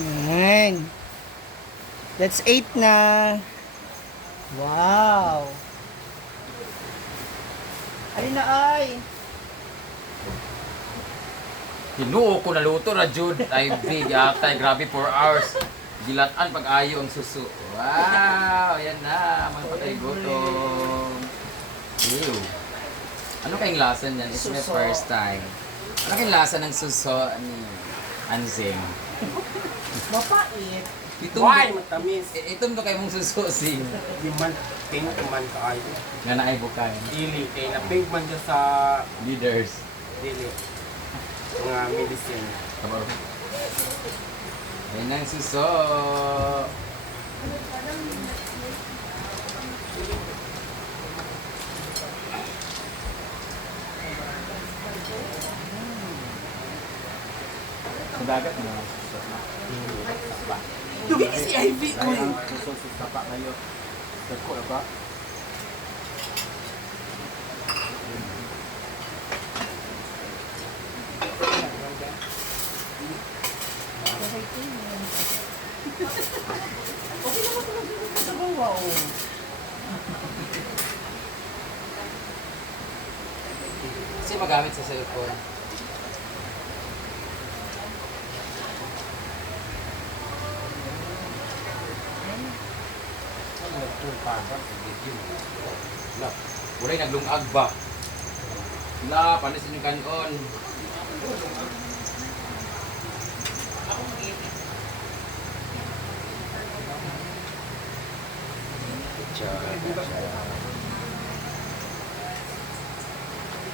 Yan. That's 8 na. Wow. Alin na ay? Tinuo ko naluto na Jud. Ay big atay grabe 4 hours. Gilatan pag-ayo ang susu. Wow, ayan na. Magpatay gutom. Ew. Ano kayong lasa niyan? It's my Suso. first time. Ano kayong lasa ng suso ni Anzing? Mapait. Itong Why? Matamis. itong to kay mong suso sing. Di man, kaya na kuman ka ayo. Nga na ay bukay. Dili, kaya na pig man dyan sa Leaders. dili. Mga medicine. Kabar. Ayan ang suso. Sa dagat na suso na. Dugi ni si Ivy. Ay, ang suso sa tapa ngayon. Dako na ba? Okay naman talaga sa bawa. Kasi magamit sa cellphone. Wala naglungag ba? Wala, panis yung kanon.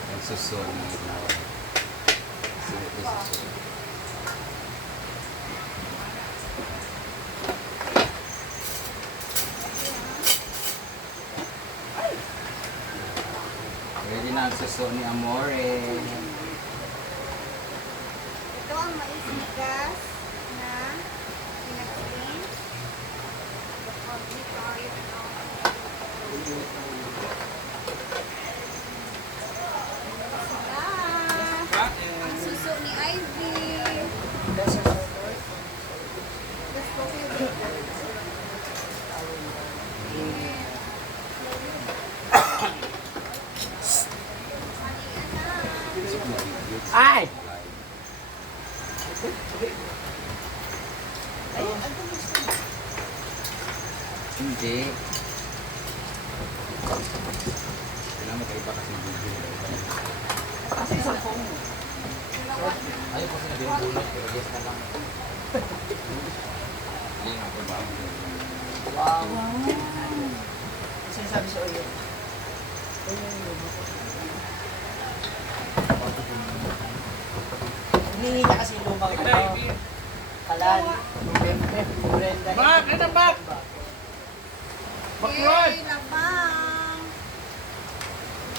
Nagsusunod na. Susunod. Ready na ang suso ni Amore. Ito ang mais gas na pinag-clean. The public oil ang suso ni Ivy. Let's go with Ay! Hindi. Kailangan magkaiba kasi ng video. Kasi sa phone. Ayaw ko sinabi yung bulot, pero guess na lang. Hindi nga ako ba? Wow. Kasi sabi sa ulo. Hinihingi niya kasi lumang kalan. Brenda. Bak! Ano bak? Bakwan! Yay, labang.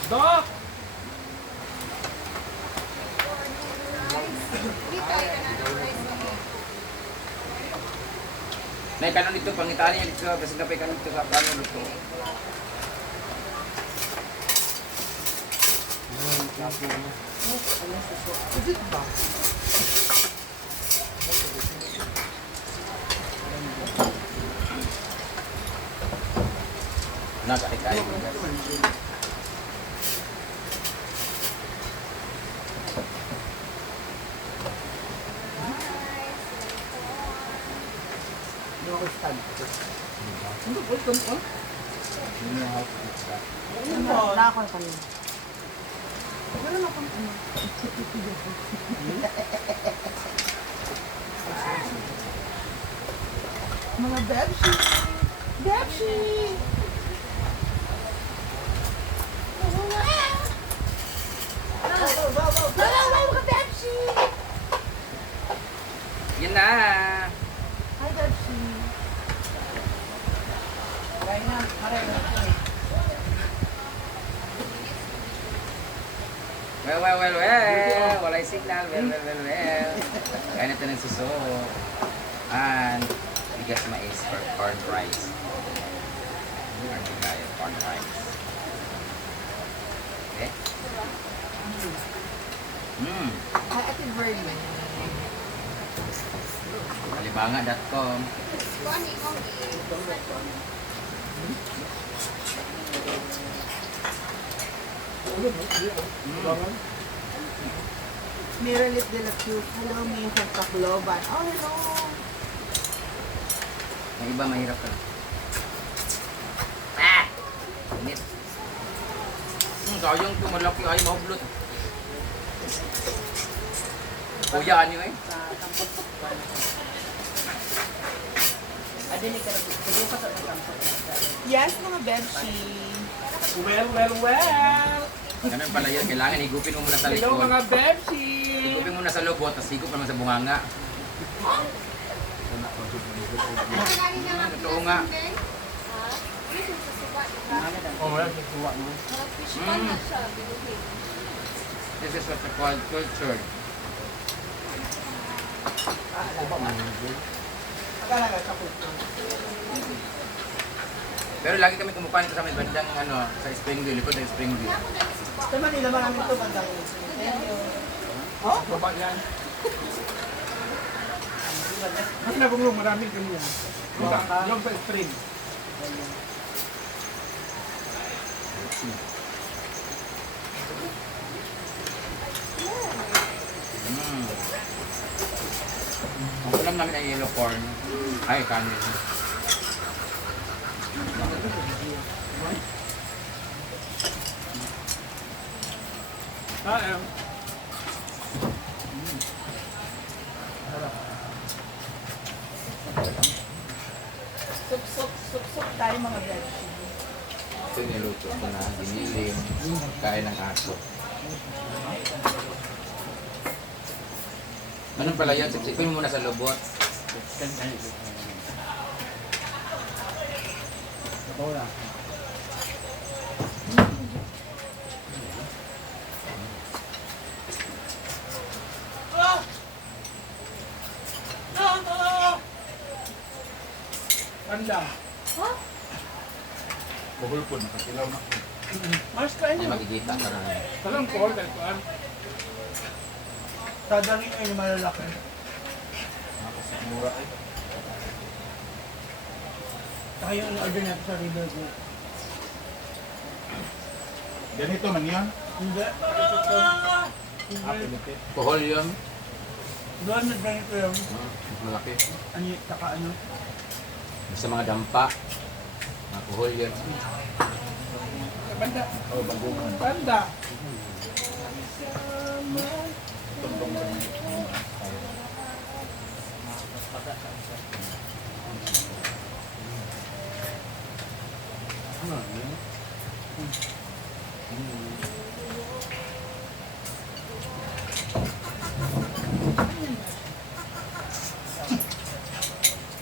Dok! Hindi tayo na ng rice mo. May kanon dito, pangitaan niya dito. Kasi kapay kanon dito, kanon dito. Udit ba? Nagkakay. Hindi ako stand. Hindi po, ito mo. Na ako kanina. Wala na akong ano. Mga Bebshi! Bebshi! Wala mga Bebshi! Yan na. Hi Bebshi! Kaya na, maray na. Well. Walay signal. Well. Kaya natin ng suso. And bigas mais or corn rice. Corn rice. Okay? Hi, Ate Verlin. Alibanga.com. Kuan ikaw Miralit de la Cruz. Hello, me from Tacloban. Oh, hello. Yung iba mahirap ka. Ah! Init. Sayang ito, malaki ay mahublot. Kuya, ano eh? Yes, mga Bebshi. Well. Ganun pala yun, kailangan higupin mo muna sa Hello likod. mga Bebshi. Higupin mo muna sa lubot, tapos higup naman sa bunganga. Totoo nga. Oh, wala sa tuwa mo. This is what we call culture. Pero lagi kami kumukuha nito sa may bandang ano, sa Springville, likod ng Springville. Sa Manila, marami ito bandang Baba yan. Mas nagulong maraming ganyan. Yung sa stream. Mm. Ang ulam namin ay yellow corn. Ay, kanin. Ah, Sup tayo mga Bebshi. Ito niluto ko na, giniling, kain ng aso. Anong pala yun? Siksipin mo muna sa lubot. Tanda. Buhol po, nakatilaw na. Mas kain Hindi mo. makikita ka na. Talang call kahit kuan. Dadalhin nyo yung malalaki. Mura eh. Saka yung in-order natin sa Riverwood. Ganito man yan. Hindi. Buhol yun. Doon na ganito yung Malaki. ano, saka ano. Sa mga dampa. Mga buhol yun. Banda. Oh, bagungan. Banda.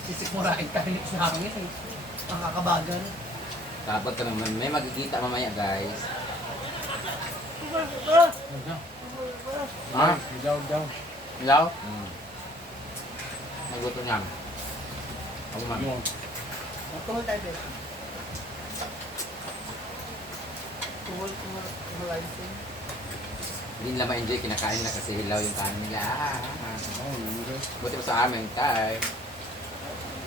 Sisik mo rain kain sa hangin eh. Ang kakabagan. Tapos ka naman. May magkikita mamaya guys. Ha? Daw. Ilaw? Nagluto niya. Ako man. Tuhol tayo Bebshi. Tuhol kumalayin. Hindi nila ma-enjoy. Kinakain na kasi hilaw yung kanin nila. Buti pa sa amin. Tay.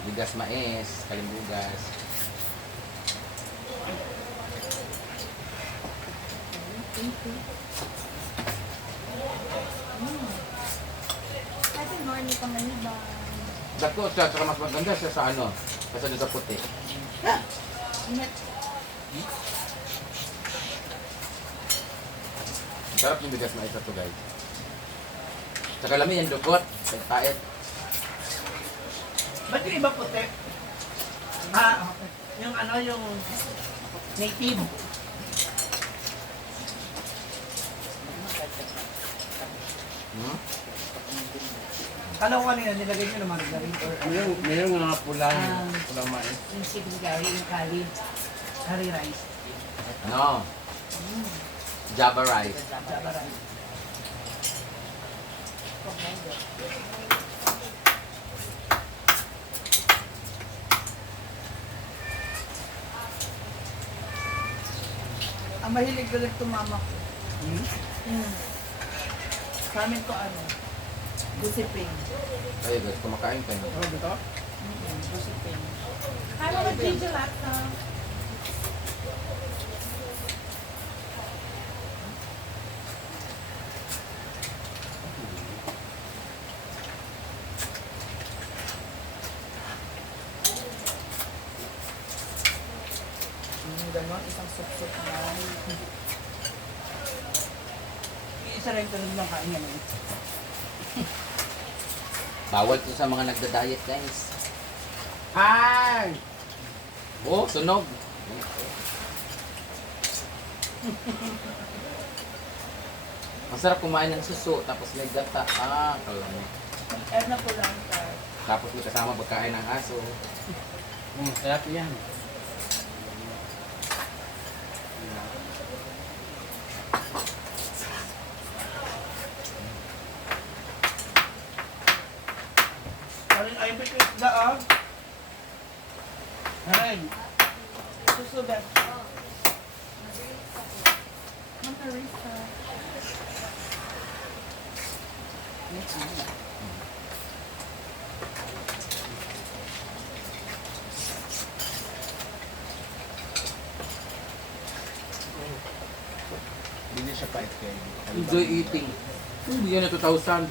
Bigas mais. Kalimbugas. Kasi morning ka maniba. Dako siya. Saka mas maganda siya sa ano. Kasi doon sa puti. Sarap yung bigas mais na to guys. Saka lamin yung dukot. Pait. Ba't yung iba puti? Ah, yung ano, yung native. Hmm? Kala ko kanina nilagay nyo naman margarine or Mayroong mga pulang mais. yung sibigay, yung curry rice. No. Java rice. Java rice. Ang mahilig galit to mama ko. Sa amin ko ano, Busiping. Ay guys, kumakain kayo. Oh, dito? Busiping. Hi, Mama Gigi Lata. Yung gano'n, isang sup-sup na. Isa rin tulog ng kain yan. Bawal to sa mga nagda-diet guys. Ay! Oh, sunog. Masarap kumain ng suso, tapos may gata. Ah, kalami. Add na po lang ka. Tapos may kasama pagkain ng aso. Sarap yan. Karin, ay, bitis na ah. Karin. Susubet. Margarita. Hindi siya 5K. Enjoy eating. Bigyan na 2,000.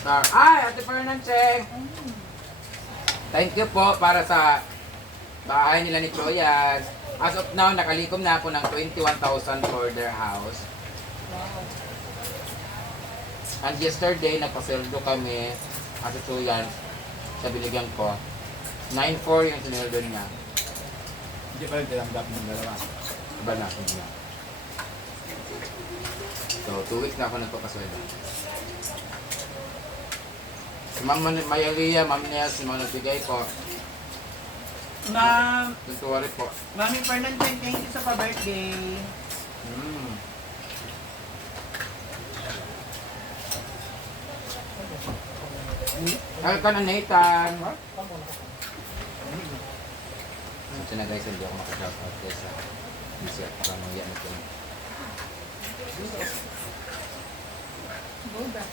Star. Ay, Ate Fernandez! Thank you po para sa bahay nila ni Choyas. As of now, nakalikom na ako ng 21,000 for their house. And yesterday, nagpaseldo kami at sa Choyas sa binigyan ko. 9,400 yung sineldo niya. Hindi pa rin tinanggap ng dalawa. Iba na, hindi na. So, 2 weeks na ako nagpapasweldo. Si Ma'am Mayalia, Ma'am Nels, yung mga nagbigay po. Ma'am, Tuntuwari po. Mami Fernandez, thank you sa pa-birthday. Mm. Kaya ka na Nathan. Ito na guys, hindi ako maka-drop out guys sa busy at para mangya na ito. Buda.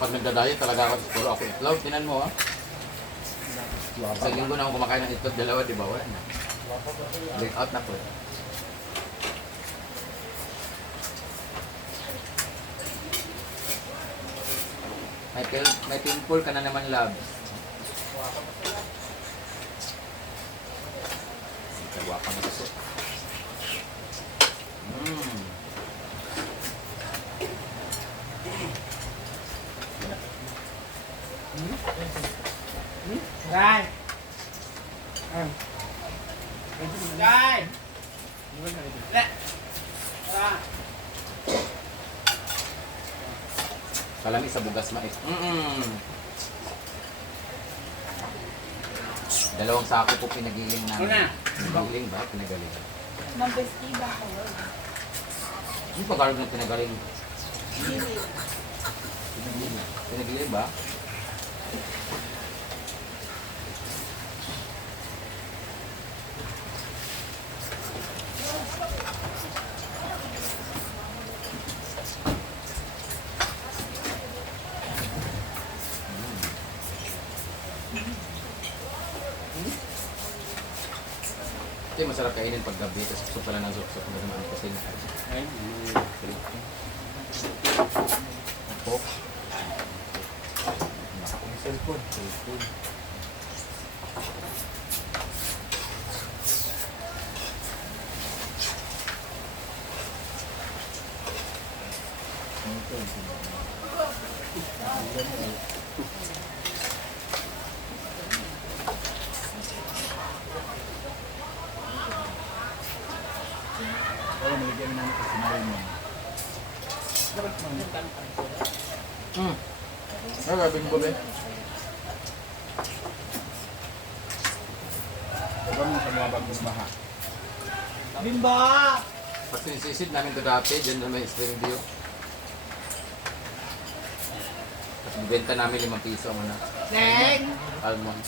Pag nagda-diet talaga ako, puro ako itlog. Tinan mo ah. Sa linggo na ako kumakain ng itlog, dalawa, di ba? Wala na. Break out na po. May pimple ka na naman, love. Kagwa pa mo gusto. Guy! Guy! Le! Tara! Kalami sa bugas mais. Dalawang sako po pinagiling na. Una. Pinagiling ba? Pinagaling. Mambestida ko. Ano pag-arog ng pinagaling? Chili. Pinagiling ba? Ito yung masarap kainin pag gabi kasi gusto pala ng suksok na naman kasi na Ay, pork. yung cellphone. Cellphone. Oo, maligyan namin kasi sinawin mo. Ay, gabing ko ba? Huwag mo sa mga bagong baha. Bimba! Pag sinisisid namin ito dati, dyan na may spring view. Tapos bibenta namin 5 piso ang ano, Neng! almond.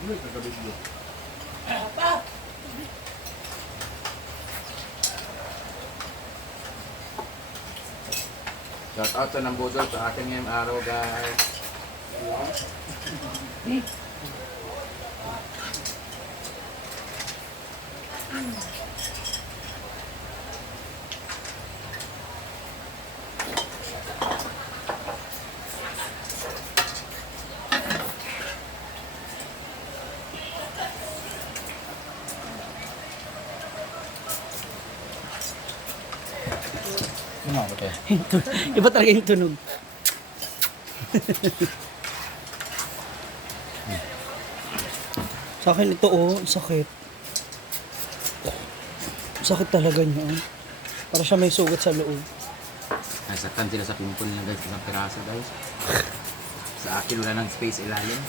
Ano yung kagabit mo? Shout out sa Nambudol sa akin ngayong araw, guys. Ano ako tayo? Iba talaga yung tunog. Sa akin ito sakit. Sakit talaga niya. Para siya may sugat sa loob. Nasaktan sila sa pimple na guys, isang piraso guys. Sa akin wala nang space ilalim.